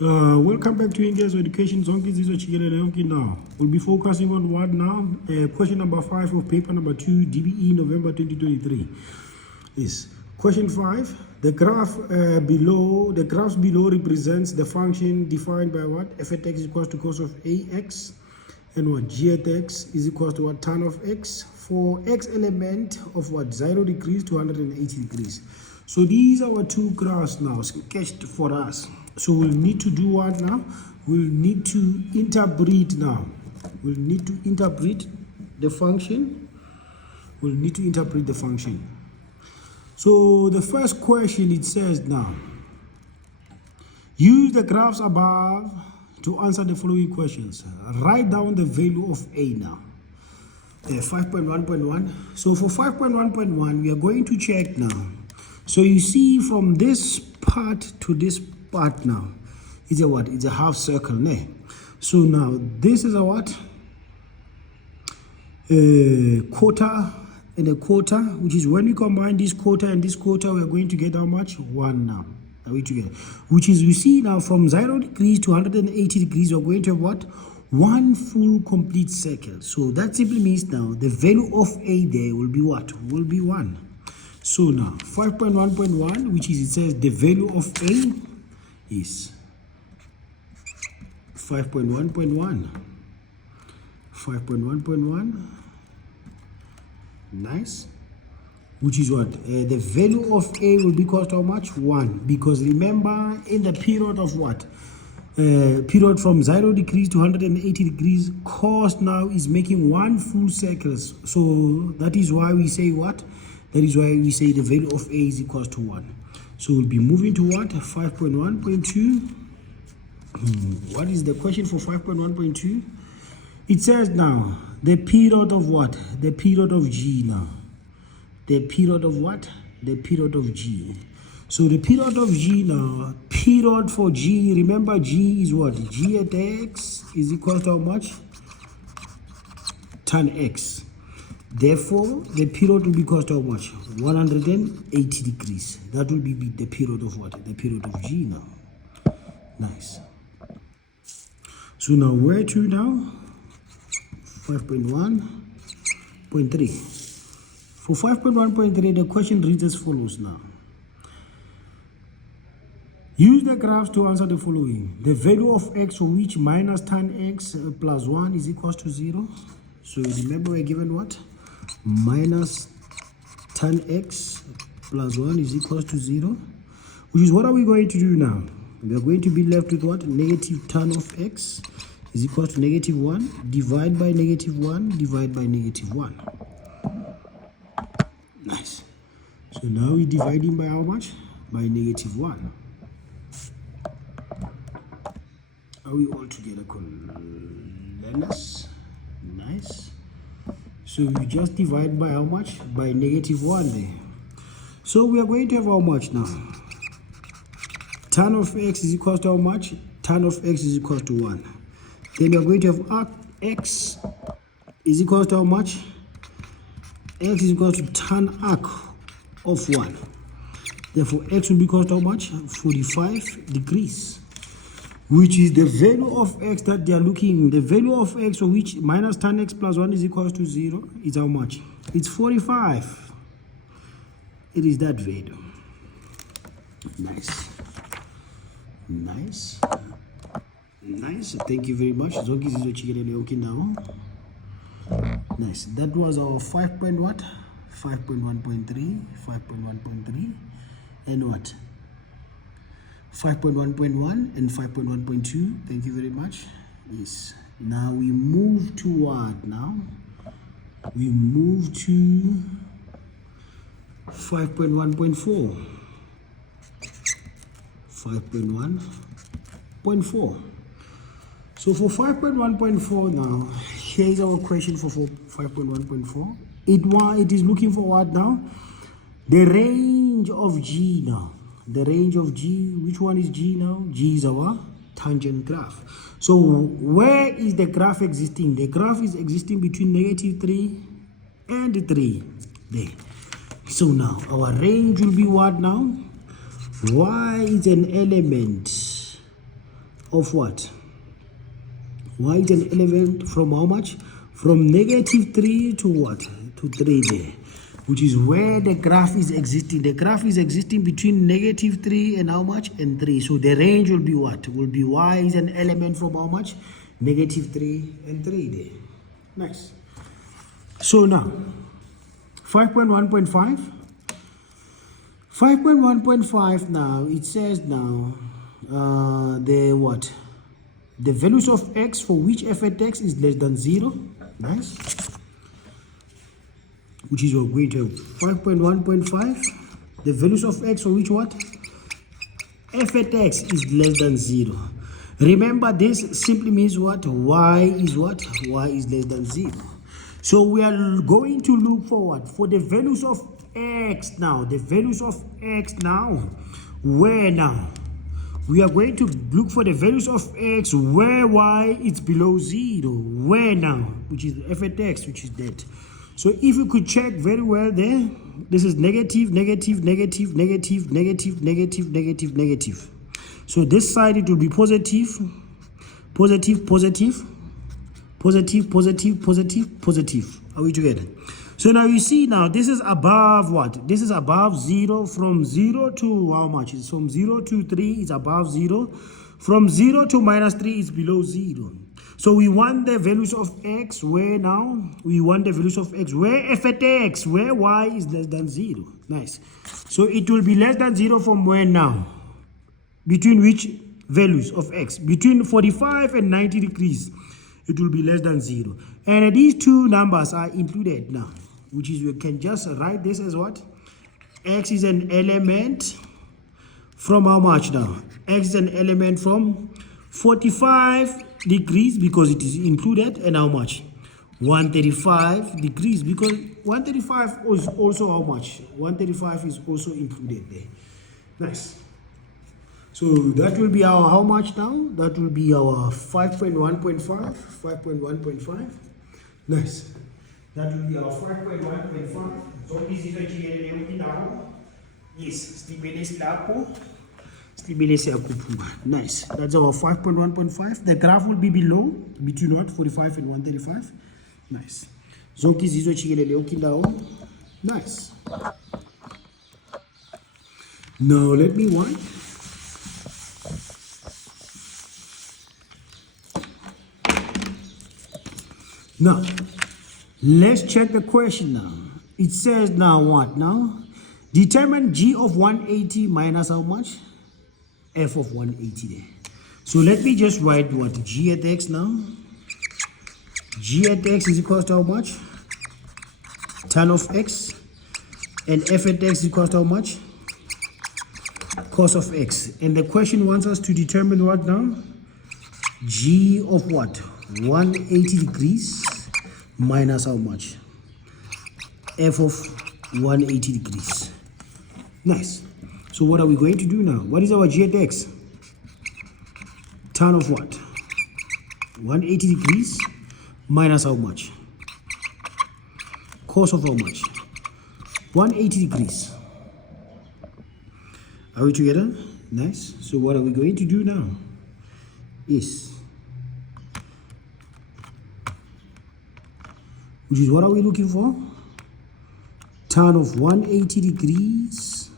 Welcome back to Ingezo Education. Now we'll be focusing on what now? Question number 5 of paper number 2, DBE November 2023. Is question 5. The graphs below represents the function defined by what? F at x is equal to cos of ax, and what? G at x is equal to what? Tan of x for x element of what? 0 degrees to 180 degrees. So these are our two graphs now sketched for us. So we'll need to do what now? We'll need to interpret now. We'll need to interpret the function. We'll need to interpret the function. So the first question, it says now, use the graphs above to answer the following questions. Write down the value of A now. 5.1.1. So for 5.1.1, we are going to check now. So you see from this part to this part now, it's a what? It's a half circle, ne? So now this is a what? A quarter and a quarter, which is when we combine this quarter and this quarter, we are going to get how much? 1 now. Are we together? Which is, you see now, from 0 degrees to 180 degrees, we're going to have what? 1 full complete circle. So that simply means now the value of A there will be what? Will be 1. So now 5.1.1, which is, it says the value of A is 5.1.1. 5.1.1. Nice. Which is what? The value of A will be equal to how much? 1. Because remember, in the period of what? Period from 0 degrees to 180 degrees, cos now is making 1 full circle. So that is why we say what? That is why we say the value of A is equal to 1. So we'll be moving to what? 5.1.2. What is the question for 5.1.2? It says now, the period of what? The period of G now. The period of what? The period of G. So the period of G now, period for G, remember G is what? G at x is equal to how much? Tan x. Therefore, the period will be equal to how much? 180 degrees. That will be the period of what? The period of G now. Nice. So now where to now? 5.1.3. For 5.1.3, the question reads as follows now. Use the graphs to answer the following. The value of x for which minus tan x plus 1 is equal to 0. So remember we're given what? Minus tan x plus 1 is equal to 0. Which is, what are we going to do now? We are going to be left with what? Negative tan of x is equal to negative 1. Divide by negative 1. Divide by negative 1. Nice. So now we're dividing by how much? By negative 1. Are we all together? Learners? Nice. So we just divide by how much? By negative 1 there. So we are going to have how much now? Tan of x is equal to how much? Tan of x is equal to 1. Then we are going to have arc x is equal to how much? X is equal to tan arc of 1. Therefore, x will be equal to how much? 45 degrees. Which is the value of x that they are looking. The value of x for which minus tan x plus 1 is equal to 0 is how much? It's 45. It is that value. Nice. Nice. Nice. Thank you very much. Nice. That was our 5 point what? 5.1.3, 5.1.3, and what? 5.1.1 and 5.1.2. Thank you very much. Yes. Now we move to what now? We move to 5.1.4. 5.1.4. So for 5.1.4 now, here's our question for 5.1.4. It is looking for what now? The range of G now. The range of G, which one is G now? G is our tangent graph. So where is the graph existing? The graph is existing between negative 3 and 3. There. So now our range will be what now? Y is an element of what? Y is an element from how much? From -3 to what? To 3 there, which is where the graph is existing. The graph is existing between -3 and how much? And 3. So the range will be what? Will be Y is an element from how much? -3 and 3 there. Nice. So now, 5.1.5. 5.1.5 now, it says now, the what? The values of x for which f at x is less than 0. Nice. Which is what we have. 5.1.5. The values of x for which what? F at x is less than 0. Remember, this simply means what? Y is what? Y is less than 0. So we are going to look for what? For the values of x now. The values of x now. Where now? We are going to look for the values of x where y is below 0. Where now? Which is f at x, which is that. So if you could check very well there, this is negative, negative, negative, negative, negative, negative, negative, negative. So this side it will be positive, positive, positive, positive, positive, positive, positive. Are we together? So now you see now this is above what? This is above 0. From 0 to how much? It's from 0 to 3 is above 0. From 0 to -3 is below 0. So we want the values of x where now? We want the values of x where f at x, where y is less than 0. Nice. So it will be less than 0 from where now? Between which values of x? Between 45 and 90 degrees. It will be less than 0. And these two numbers are included now, which is, you can just write this as what? X is an element from how much now? X is an element from 45 degrees because it is included, and how much? 135 degrees because 135 is also how much? 135 is also included there. Nice. So that will be our how much now? That will be our 5.1.5. 5.1.5. Nice. That will be our 5.1.5. So this is actually now. Yes, nice. That's our 5.1.5. The graph will be below, between what? 45 and 135. Nice. Zonke zizo chigelele ukindawo. Nice. Now let me one. Now, let's check the question now. It says now what now? Determine g of 180 minus how much? F of 180 there. So let me just write what? G at x now. G at x is equal to how much? Tan of x. And f at x is equal to how much? Cos of x. And the question wants us to determine what now? G of what? 180 degrees minus how much? F of 180 degrees. Nice. So what are we going to do now? What is our g at x? Tan of what? 180 degrees minus how much? Cos of how much? 180 degrees. Are we together? Nice. So what are we going to do now? Is, which is what are we looking for? Tan of 180 degrees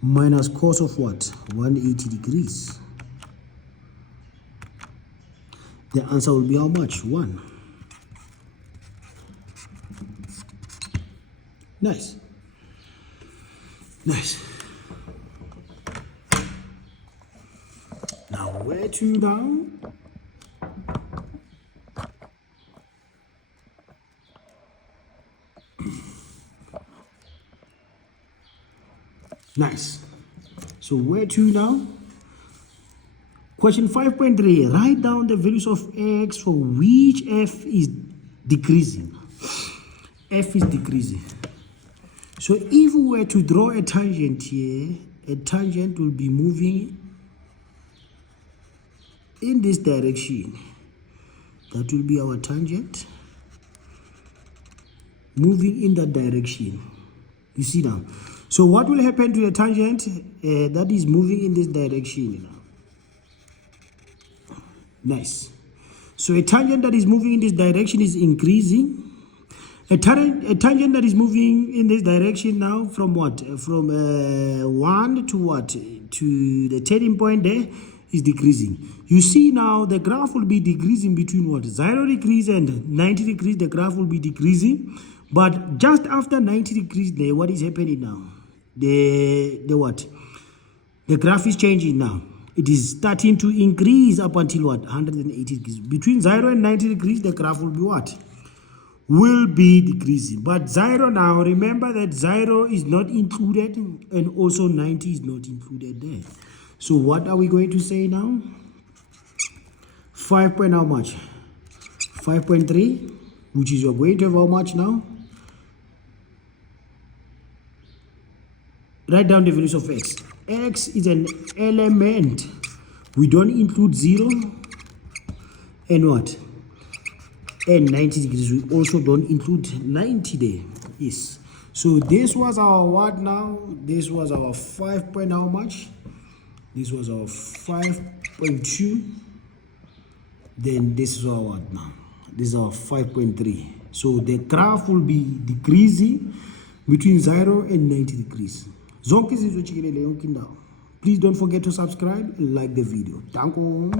minus cos of what? 180 degrees. The answer will be how much? 1. Nice. Nice. Now where to now? Nice. So where to now? Question 5.3. Write down the values of x for which f is decreasing. F is decreasing. So if we were to draw a tangent here, a tangent will be moving in this direction. That will be our tangent. Moving in that direction. You see now. So what will happen to the tangent that is moving in this direction? Nice. So a tangent that is moving in this direction is increasing. A tangent that is moving in this direction now from what? From 1 to what? To the turning point there is decreasing. You see now the graph will be decreasing between what? 0 degrees and 90 degrees. The graph will be decreasing. But just after 90 degrees there, what is happening now? The what? The graph is changing now. It is starting to increase up until what? 180 degrees. Between 0 and 90 degrees, the graph will be what? Will be decreasing. But 0 now, remember that 0 is not included and also 90 is not included there. So what are we going to say now? 5 point how much? 5.3, which is you're going to have how much now? Write down the values of x. X is an element. We don't include 0 and what? And 90 degrees. We also don't include 90 there. Yes. So this was our what now? This was our 5 point how much? This was our 5.2. Then this is our what now? This is our 5.3. So the graph will be decreasing between 0 and 90 degrees. Please don't forget to subscribe and like the video. Thank you.